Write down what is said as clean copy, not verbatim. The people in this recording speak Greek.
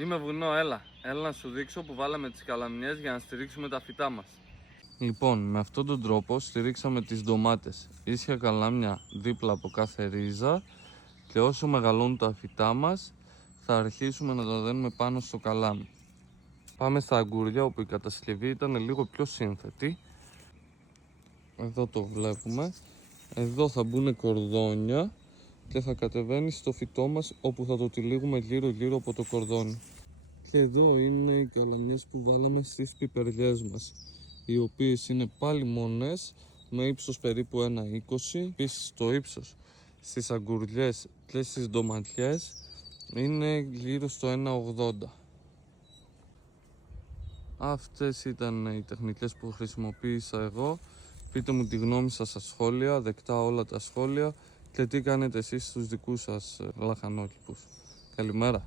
Είμαι βουνό, έλα να σου δείξω που βάλαμε τις καλαμιές για να στηρίξουμε τα φυτά μας. Λοιπόν, με αυτόν τον τρόπο στηρίξαμε τις ντομάτες. Ίσια καλάμια δίπλα από κάθε ρίζα και όσο μεγαλώνουν τα φυτά μας θα αρχίσουμε να τα δένουμε πάνω στο καλάμι. Πάμε στα αγκούρια όπου η κατασκευή ήταν λίγο πιο σύνθετη. Εδώ το βλέπουμε. Εδώ θα μπουν κορδόνια και θα κατεβαίνει στο φυτό μας όπου θα το τυλίγουμε γύρω από το κορδόνι. Και εδώ είναι οι καλαμιές που βάλαμε στις πιπεριές μας, οι οποίες είναι πάλι μονές με ύψος περίπου 1,20. Επίσης το ύψος στις αγκουριές και στις ντοματιές είναι γύρω στο 1,80. Αυτές ήταν οι τεχνικές που χρησιμοποίησα εγώ. Πείτε μου τη γνώμη σας στα σχόλια, δεκτά όλα τα σχόλια και τι κάνετε εσείς στους δικούς σας λαχανόκηπους. Καλημέρα.